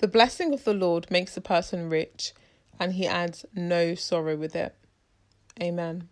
The blessing of the Lord makes a person rich, and he adds no sorrow with it. Amen.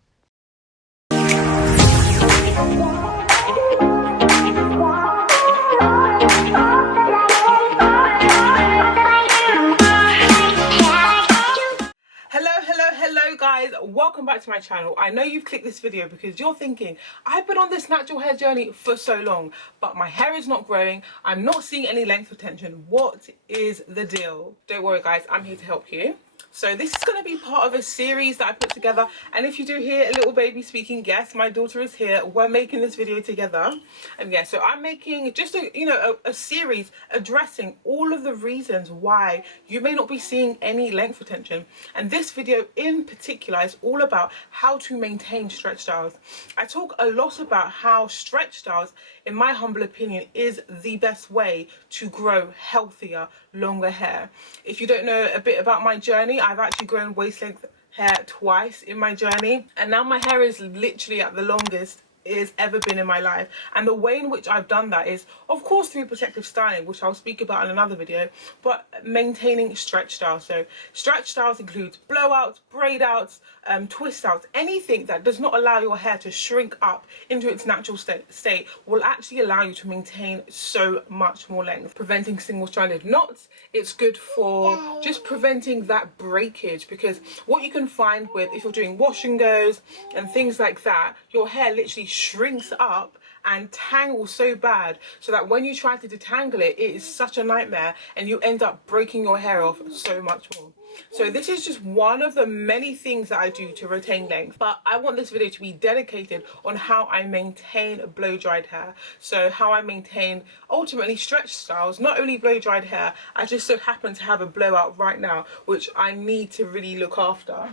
Hello guys, welcome back to my channel. I know you've clicked this video because you're thinking, I've been on this natural hair journey for so long, but my hair is not growing. I'm not seeing any length retention. What is the deal? Don't worry guys, I'm here to help you. So this is going to be part of a series that I put together, and if you do hear a little baby speaking, yes, my daughter is here. We're making this video together, and yeah, so I'm making just a series addressing all of the reasons why you may not be seeing any length retention. And this video in particular is all about how to maintain stretch styles. I talk a lot about how stretch styles, in my humble opinion, is the best way to grow healthier, longer hair. If you don't know a bit about my journey, I've actually grown waist length hair twice in my journey, and now my hair is literally at the longest it's ever been in my life. And the way in which I've done that is, of course, through protective styling, which I'll speak about in another video, but maintaining stretch styles. So stretch styles includes blowouts, braid outs, twist outs. Anything that does not allow your hair to shrink up into its natural state will actually allow you to maintain so much more length. Preventing single-stranded knots. It's good for just preventing that breakage, because what you can find with, if you're doing wash and goes and things like that, your hair literally shrinks up and tangles so bad so that when you try to detangle it, it is such a nightmare and you end up breaking your hair off so much more. So this is just one of the many things that I do to retain length, but I want this video to be dedicated on how I maintain blow dried hair. So how I maintain ultimately stretch styles, not only blow dried hair. I just so happen to have a blowout right now, which I need to really look after.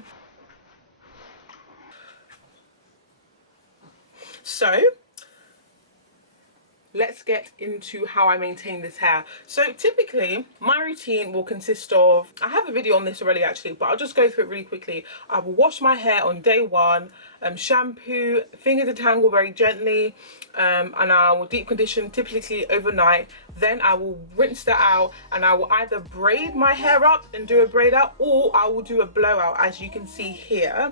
So let's get into how I maintain this hair. So typically my routine will consist of, I have a video on this already actually, but I'll just go through it really quickly. I will wash my hair on day one, shampoo, finger detangle very gently, and I will deep condition typically overnight. Then I will rinse that out and I will either braid my hair up and do a braid out, or I will do a blowout, as you can see here.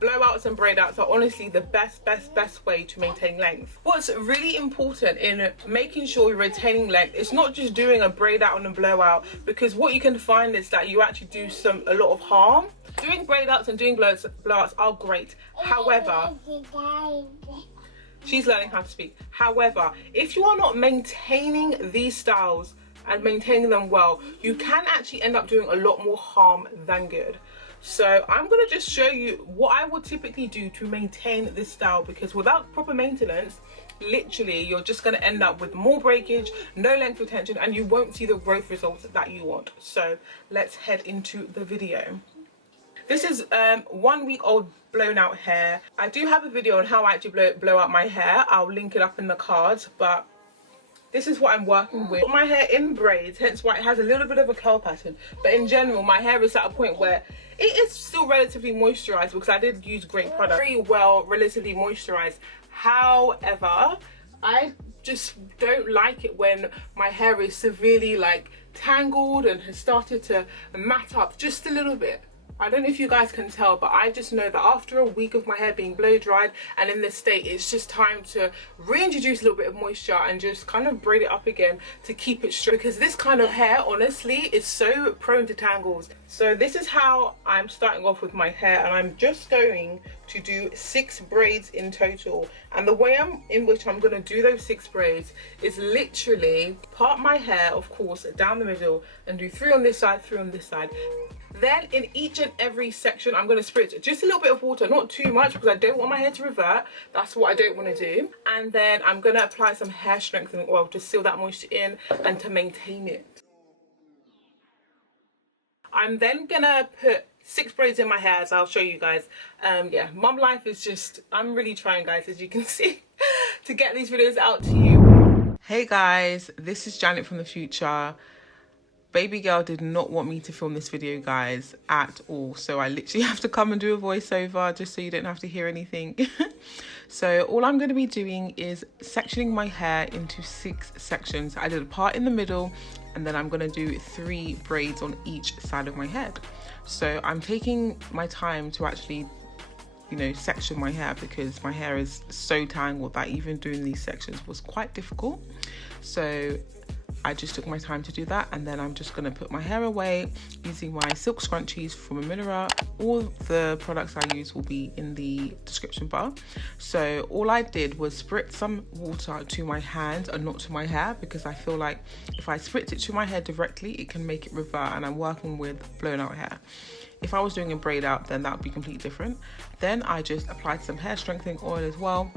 Blowouts and braid outs are honestly the best way to maintain length. What's really important in making sure you're retaining length, it's not just doing a braid out and a blowout, because what you can find is that you actually do a lot of harm. Doing braid outs and doing blowouts are great. However, she's learning how to speak. However, if you are not maintaining these styles and maintaining them well, you can actually end up doing a lot more harm than good. So I'm going to just show you what I would typically do to maintain this style, because without proper maintenance, literally you're just going to end up with more breakage, no length retention, and you won't see the growth results that you want. So let's head into the video. This is 1 week old blown out hair. I do have a video on how I actually blow out my hair. I'll link it up in the cards, but this is what I'm working with. My hair in braids, hence why it has a little bit of a curl pattern. But in general, my hair is at a point where it is still relatively moisturized, because I did use great product. Very well, relatively moisturized. However, I just don't like it when my hair is severely like tangled and has started to mat up just a little bit. I don't know if you guys can tell, but I just know that after a week of my hair being blow dried and in this state, it's just time to reintroduce a little bit of moisture and just kind of braid it up again to keep it straight, because this kind of hair honestly is so prone to tangles. So this is how I'm starting off with my hair, and I'm just going to do 6 braids in total. And the way in which I'm going to do those 6 braids is literally part my hair, of course, down the middle, and do 3 on this side, 3 on this side. Then in each and every section, I'm going to spritz just a little bit of water, not too much, because I don't want my hair to revert. That's what I don't want to do. And then I'm going to apply some hair strengthening oil to seal that moisture in and to maintain it. I'm then going to put 6 braids in my hair, as I'll show you guys. Yeah, mum life is just, I'm really trying, guys, as you can see, to get these videos out to you. Hey guys, this is Janet from the future. Baby girl did not want me to film this video, guys, at all. So I literally have to come and do a voiceover just so you don't have to hear anything. So all I'm going to be doing is sectioning my hair into 6 sections. I did a part in the middle, and then I'm going to do 3 braids on each side of my head. So I'm taking my time to actually, you know, section my hair, because my hair is so tangled that even doing these sections was quite difficult. So I just took my time to do that, and then I'm just going to put my hair away using my silk scrunchies from Minera. All the products I use will be in the description bar. So all I did was spritz some water to my hands and not to my hair, because I feel like if I spritz it to my hair directly, it can make it revert, and I'm working with blown out hair. If I was doing a braid out, then that would be completely different. Then I just applied some hair strengthening oil as well,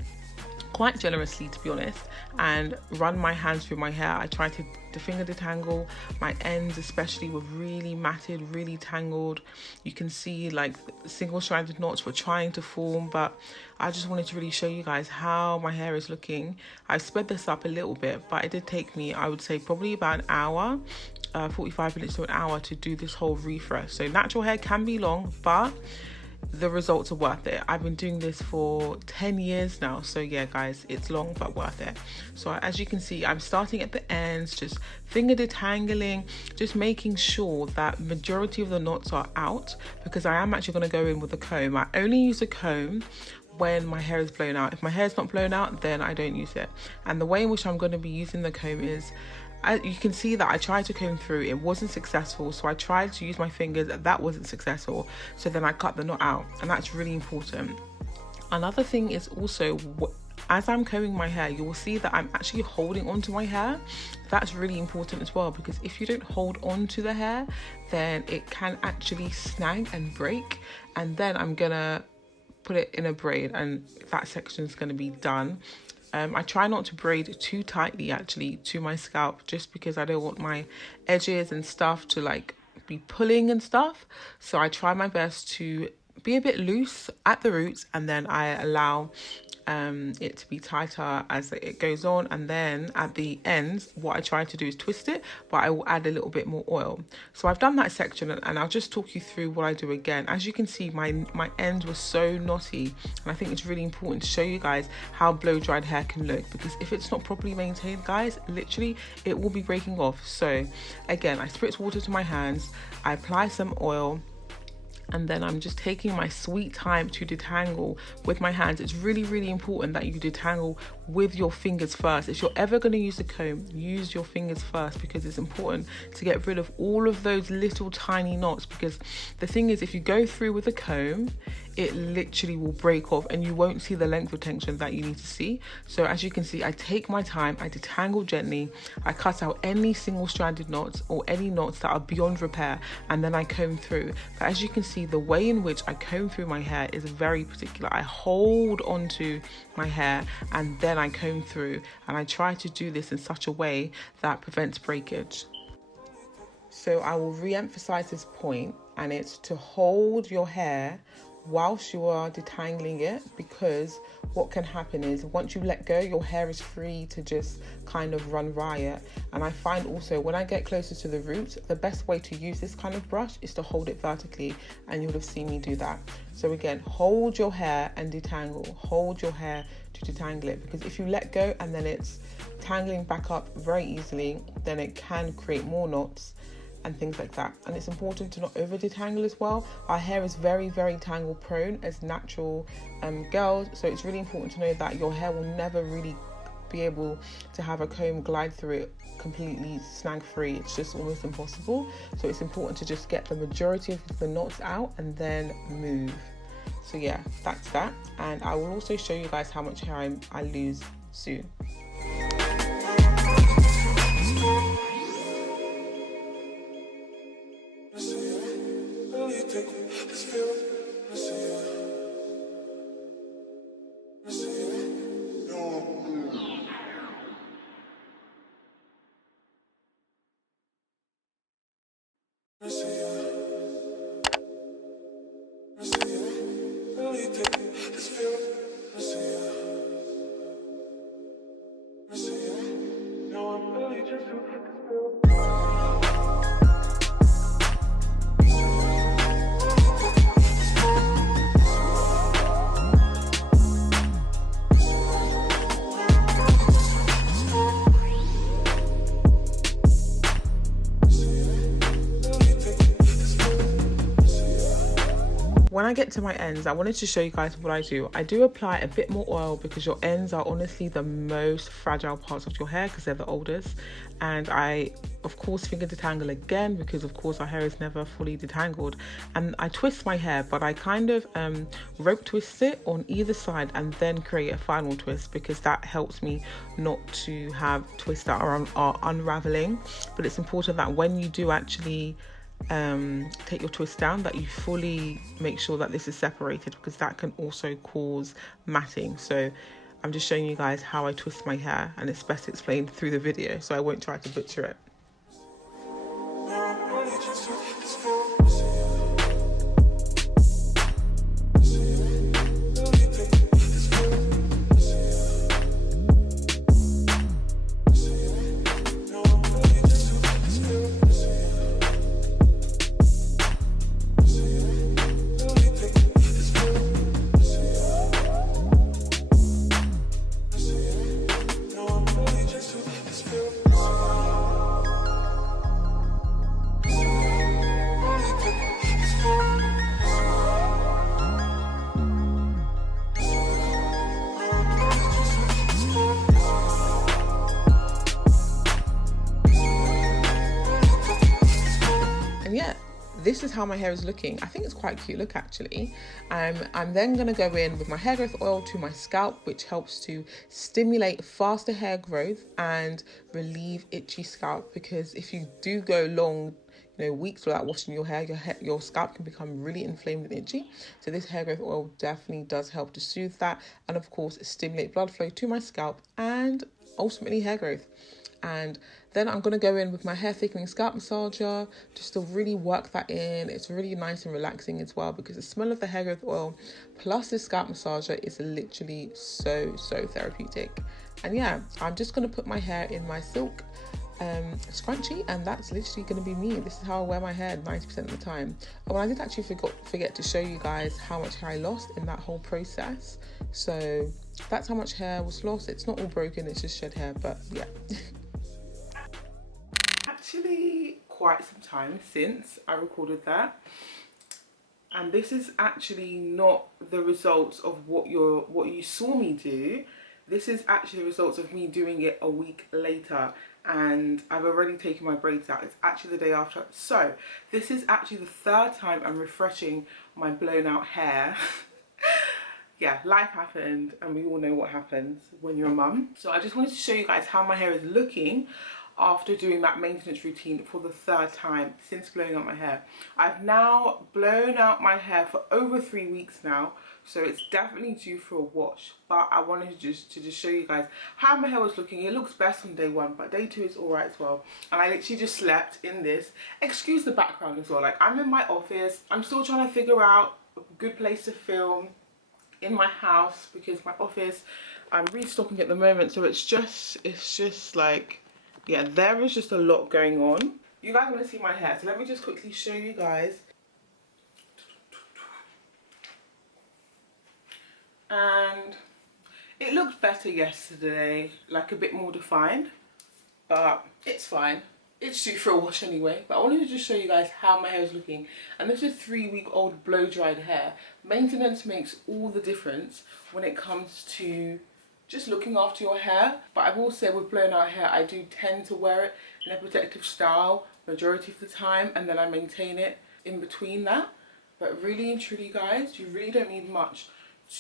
quite generously to be honest, and run my hands through my hair. I tried to finger detangle. My ends especially were really matted, really tangled. You can see like single-stranded knots were trying to form, but I just wanted to really show you guys how my hair is looking. I sped this up a little bit, but it did take me, I would say, probably about an hour, 45 minutes to an hour to do this whole refresh. So natural hair can be long, but the results are worth it. I've been doing this for 10 years now, so yeah guys, it's long but worth it. So as you can see, I'm starting at the ends, just finger detangling, just making sure that majority of the knots are out, because I am actually going to go in with a comb. I only use a comb when my hair is blown out. If my hair is not blown out, then I don't use it. And the way in which I'm going to be using the comb is, you can see that I tried to comb through, it wasn't successful, so I tried to use my fingers, that wasn't successful, so then I cut the knot out, and that's really important. Another thing is also, as I'm combing my hair, you will see that I'm actually holding onto my hair. That's really important as well, because if you don't hold on to the hair, then it can actually snag and break, and then I'm gonna put it in a braid, and that section is going to be done. I try not to braid too tightly actually to my scalp, just because I don't want my edges and stuff to like be pulling and stuff. So I try my best to be a bit loose at the roots, and then I allow it to be tighter as it goes on, and then at the ends what I try to do is twist it, but I will add a little bit more oil. So I've done that section, and I'll just talk you through what I do again. As you can see, my ends were so knotty, and I think it's really important to show you guys how blow dried hair can look, because if it's not properly maintained guys, literally it will be breaking off. So again, I spritz water to my hands, I apply some oil, and then I'm just taking my sweet time to detangle with my hands. It's really, really important that you detangle with your fingers first. If you're ever going to use the comb, use your fingers first, because it's important to get rid of all of those little tiny knots, because the thing is, if you go through with a comb, it literally will break off and you won't see the length retention that you need to see. So as you can see, I take my time, I detangle gently, I cut out any single-stranded knots or any knots that are beyond repair, and then I comb through. But as you can see, the way in which I comb through my hair is very particular. I hold onto my hair and then I comb through, and I try to do this in such a way that prevents breakage. So I will re-emphasize this point, and it's to hold your hair whilst you are detangling it, because what can happen is once you let go, your hair is free to just kind of run riot. And I find also when I get closer to the roots, the best way to use this kind of brush is to hold it vertically, and you would have seen me do that. So again, hold your hair and detangle, hold your hair to detangle it, because if you let go and then it's tangling back up very easily, then it can create more knots and things like that. And it's important to not over detangle as well. Our hair is very, very tangle prone as natural girls, so it's really important to know that your hair will never really be able to have a comb glide through it completely snag free. It's just almost impossible. So it's important to just get the majority of the knots out and then move. So yeah, that's that, and I will also show you guys how much hair I lose soon. when I get to my ends, I wanted to show you guys what I do. I do apply a bit more oil because your ends are honestly the most fragile parts of your hair because they're the oldest. And I, of course, finger detangle again because, of course, our hair is never fully detangled. And I twist my hair, but I kind of rope twist it on either side and then create a final twist because that helps me not to have twists that are unraveling. But it's important that when you do actually take your twist down, that you fully make sure that this is separated because that can also cause matting. So I'm just showing you guys how I twist my hair, and it's best explained through the video, so I won't try to butcher it. Yeah, this is how my hair is looking. I think it's quite a cute look actually. I'm then going to go in with my hair growth oil to my scalp, which helps to stimulate faster hair growth and relieve itchy scalp, because if you do go long, weeks without washing your hair, your scalp can become really inflamed and itchy. So this hair growth oil definitely does help to soothe that, and of course stimulate blood flow to my scalp and ultimately hair growth. And then I'm going to go in with my hair thickening scalp massager just to really work that in. It's really nice and relaxing as well because the smell of the hair growth oil plus the scalp massager is literally so therapeutic. And yeah, I'm just going to put my hair in my silk scrunchie, and that's literally going to be me. This is how I wear my hair 90% of the time. And I did actually forget to show you guys how much hair I lost in that whole process. So that's how much hair was lost. It's not all broken, it's just shed hair, but yeah. Actually quite some time since I recorded that, and this is actually not the results of what you saw me do. This is actually the results of me doing it a week later, and I've already taken my braids out. It's actually the day after. So this is actually the third time I'm refreshing my blown out hair. Yeah, life happened, and we all know what happens when you're a mum. So I just wanted to show you guys how my hair is looking after doing that maintenance routine for the third time since blowing out my hair. I've now blown out my hair for over 3 weeks now, so it's definitely due for a wash. But I wanted to just show you guys how my hair was looking. It looks best on day 1, but day 2 is all right as well. And I literally just slept in this. Excuse the background as well. Like, I'm in my office. I'm still trying to figure out a good place to film in my house because my office, I'm restocking at the moment, so it's just like, yeah, there is just a lot going on. You guys want to see my hair, so let me just quickly show you guys. And it looked better yesterday, like a bit more defined, but it's fine. It's due for a wash anyway. But I wanted to just show you guys how my hair is looking. And this is 3-week-old blow-dried hair. Maintenance makes all the difference when it comes to just looking after your hair. But I will say with blown out hair, I do tend to wear it in a protective style majority of the time, and then I maintain it in between that. But really and truly guys, you really don't need much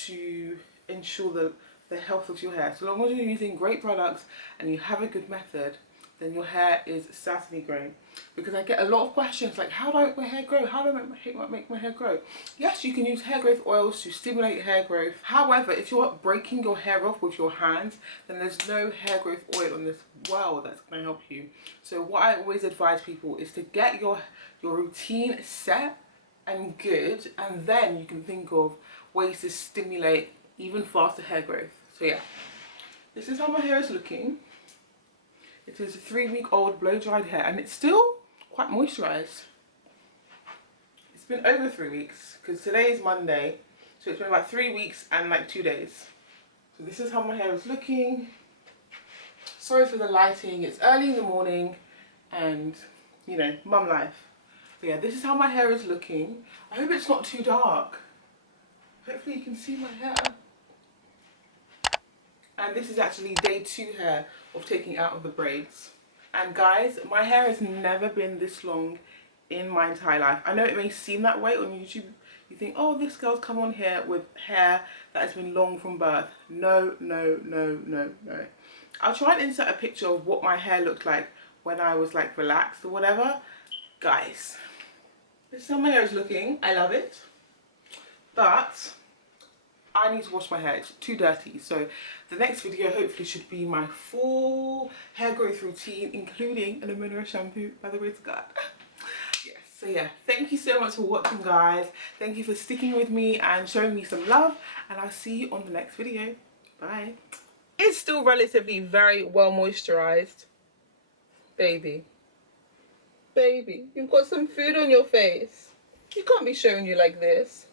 to ensure the health of your hair. So long as you're using great products and you have a good method, then your hair is certainly growing. Because I get a lot of questions like, how do I make my hair grow? How do I make my hair grow? Yes, you can use hair growth oils to stimulate hair growth. However, if you're breaking your hair off with your hands, then there's no hair growth oil in this world that's going to help you. So what I always advise people is to get your routine set and good, and then you can think of ways to stimulate even faster hair growth. So yeah, this is how my hair is looking. It is a 3-week-old blow-dried hair, and it's still quite moisturised. It's been over 3 weeks, because today is Monday, so it's been about 3 weeks and like 2 days. So this is how my hair is looking. Sorry for the lighting, it's early in the morning, and, you know, mum life. But yeah, this is how my hair is looking. I hope it's not too dark. Hopefully you can see my hair. And this is actually day 2 hair of taking out of the braids. And guys, my hair has never been this long in my entire life. I know it may seem that way on YouTube. You think, oh, this girl's come on here with hair that has been long from birth. No, no, no, no, no. I'll try and insert a picture of what my hair looked like when I was like relaxed or whatever. Guys, this is how my hair is looking. I love it. But I need to wash my hair. It's too dirty. So the next video hopefully should be my full hair growth routine, including an mineral shampoo, by the way to God. Yes, so yeah, thank you so much for watching, guys. Thank you for sticking with me and showing me some love, and I'll see you on the next video. Bye. It's still relatively very well moisturized. Baby, you've got some food on your face. You can't be showing you like this.